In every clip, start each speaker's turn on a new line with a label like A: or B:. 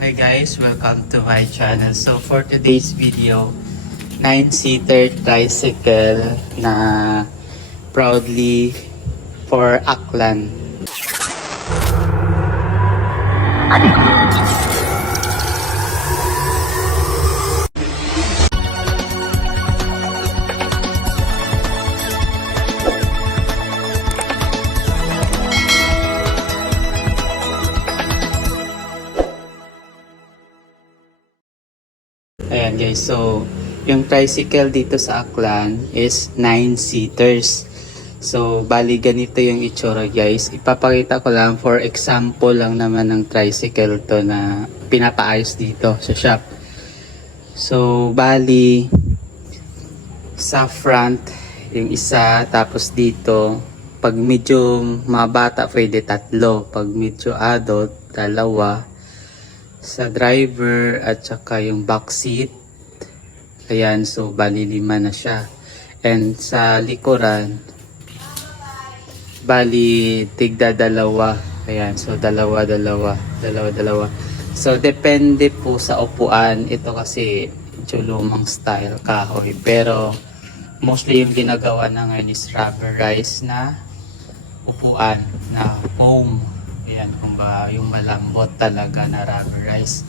A: Hi guys, welcome to my channel. So for today's video, 9-seater tricycle na proudly for Aklan. Ayan guys, so yung tricycle dito sa Aklan is 9 seaters. So, bali ganito yung itsura guys. Ipapakita ko lang for example lang naman ng tricycle to na pinapaayos dito sa shop. So, bali sa front yung isa tapos dito pag medyo mga bata pwede tatlo pag medyo adult dalawa sa driver at saka yung back seat. Ayan, so bali lima na siya. And sa likuran, bali tigda dalawa. Ayan, so dalawa, dalawa, dalawa, dalawa. So depende po sa upuan. Ito kasi medyo lumang style kahoy. Pero mostly yung ginagawa na ngayon is rubberized na upuan na foam. Ayan, kumbaga yung malambot talaga na rubberized.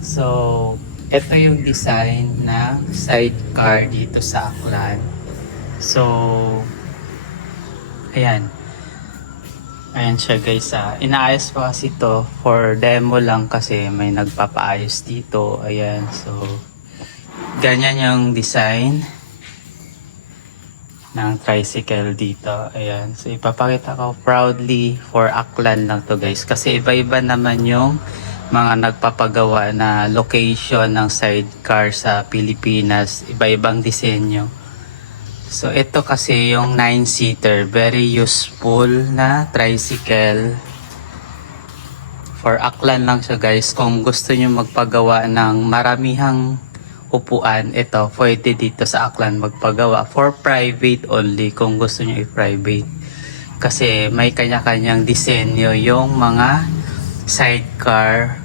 A: So, ito yung design na sidecar dito sa Aklan. So, ayan. Ayan siya guys. ah. Inaayos pa kasi to for demo lang kasi may nagpapaayos dito. Ayan. So, ganyan yung design ng tricycle dito. Ayan. So, ipapakita ko proudly for Aklan lang to guys. Kasi iba-iba naman yung mga nagpapagawa na location ng sidecar sa Pilipinas. Iba-ibang disenyo. So, ito kasi yung 9-seater. Very useful na tricycle. For Aklan lang siya guys. Kung gusto nyo magpagawa ng maramihang upuan, ito, pwede dito sa Aklan magpagawa. For private only, kung gusto nyo i-private. Kasi may kanya-kanyang disenyo yung mga sidecar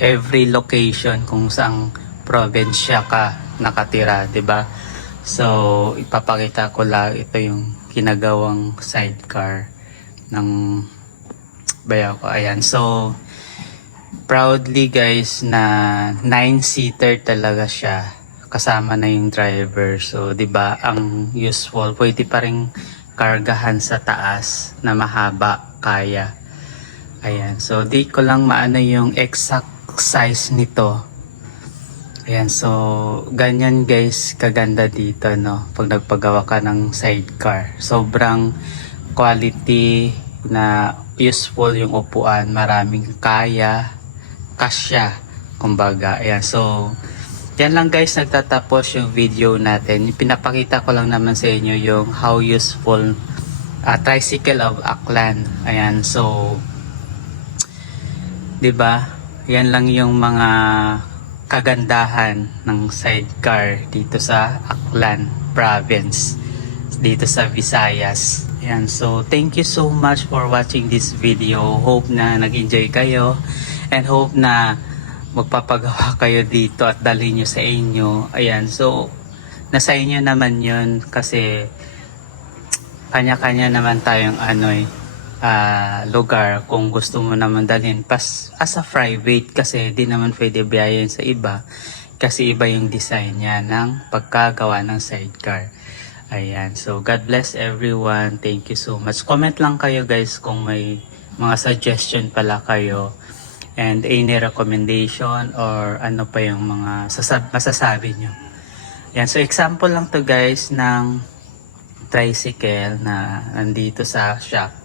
A: every location kung saang probinsya ka nakatira, 'di ba? So, ipapakita ko lang ito yung ginagawang sidecar ng bayaw ko. Ayan. So, proudly guys na 9-seater talaga siya. Kasama na yung driver. So, 'di ba, ang useful pwede pa ring kargahan sa taas na mahaba kaya. Ayan. So, di ko lang maano yung exact size nito. Ayan. So, ganyan guys, kaganda dito, no? Pag nagpagawa ka ng sidecar. Sobrang quality na useful yung upuan. Maraming kaya, kasya, kumbaga. Ayan. So, yan lang guys, nagtatapos yung video natin. Pinapakita ko lang naman sa inyo yung how useful uh, tricycle of Aklan. Ayan. So, 'di ba? Yan lang yung mga kagandahan ng sidecar dito sa Aklan province dito sa Visayas. Yan. So, thank you so much for watching this video. Hope na nag-enjoy kayo and hope na magpapagawa kayo dito at dalhin nyo sa inyo. Ayan. So, nasa inyo naman yun kasi kanya-kanya naman tayong ano eh, ah, lugar kung gusto mo naman dalhin pas as a private kasi di naman pwede biyayan sa iba kasi iba yung design niya ng pagkagawa ng sidecar. Ayan. So, God bless everyone. Thank you so much. Comment lang kayo guys kung may mga suggestion pala kayo and any recommendation or ano pa yung mga sasab masasabi nyo. Yan. So, example lang to guys ng tricycle na nandito sa shop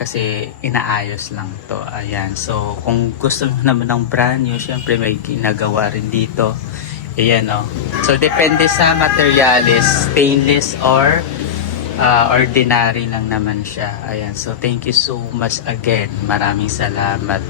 A: kasi inaayos lang to. Ayan. So, kung gusto mo naman ng brand new, syempre may ginagawa rin dito. Ayan o. So, depende sa materials, stainless or uh, ordinary lang naman siya. Ayan. So, thank you so much again. Maraming salamat.